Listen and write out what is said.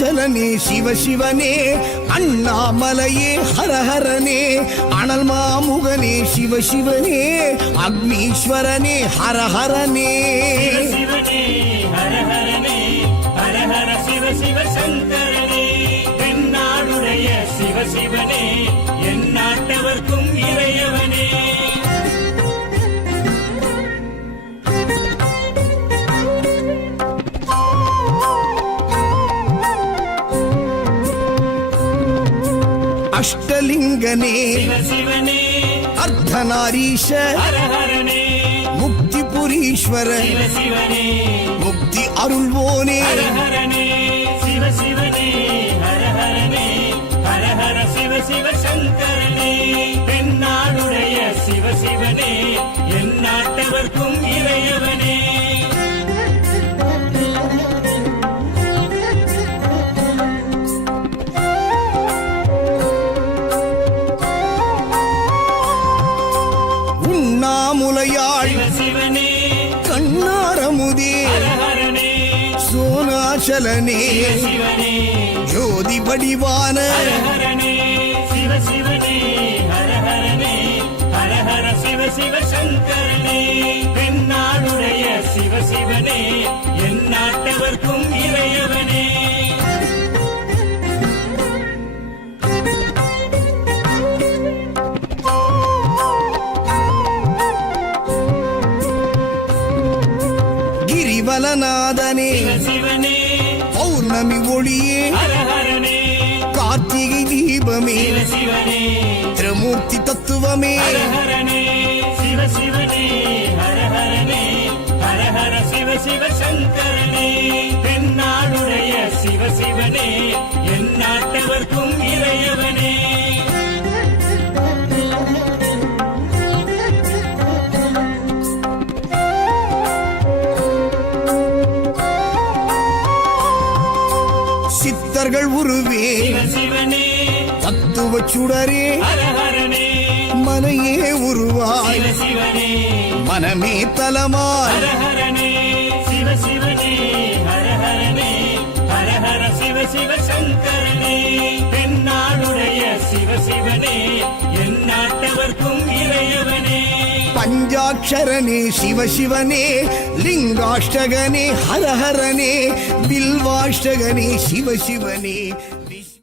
அருணாச்சலனே சிவசிவனே அண்ணாமலையே ஹரஹரனே அனல் மாமுகனே சிவசிவனே அக்னீஸ்வரனே ஹரஹரனே சிவனே ஹரஹரனே ஹரஹர சிவ சிவ சங்கரனே தென்னாடுடைய சிவசிவனே என் நாட்டவர்க்கும் இறையவனே அஷ்டலிங்கனே சிவசிவனே அர்த்தநாரீஷ ஹரஹரனே முக்திபுரீஸ்வர சிவசிவனே முக்தி அருள்வோனே ஹரஹரனே சிவசிவனே ஹரஹரனே ஹரஹர சிவ சிவ சங்கரனே தென்னாடுடைய சிவசிவனே என் நாட்டவர்க்கும் இறையவனே உண்ணாமுலையாள் சிவசிவனே கண்ணாரமுதே ஹரஹரனே சோனாச்சலனே சிவசிவனே ஜோதி வடிவான ஹரஹரனே சிவசிவனே ஹரஹரனே ஹரஹர சிவ சிவ சங்கரனே தென்னாடுடைய சிவசிவனே என் நாட்டவர்க்கும் இறையவனே கிரிவலநாதனே சிவசிவனே பௌர்ணமி ஒளியே ஹரஹரனே கார்த்திகை தீபமே சிவசிவனே திரிமூர்த்தி தத்துவமே ஹரஹரனே சிவசிவனே ஹரஹரனே ஹரஹர சிவ சிவ சங்கரனே தென்னாடுடைய சிவசிவனே என் நாட்டவர்க்கும் இறையவனே சித்தர்கள் உருவே சிவசிவனே தத்துவ சுடரே ஹரஹரனே மனையே உருவாய் சிவசிவனே மனமே தலமாய் ஹரஹரனே சிவசிவனே ஹரஹரனே ஹரஹர சிவ சிவ சங்கரனே தென்னாடுடைய சிவசிவனே என் நாட்டவர்க்கும் இறையவனே பஞ்சாட்சரனே சிவசிவனே லிங்காஷ்டகனே ஹரஹரனே பில்வாஷ்டகனே சிவசிவனே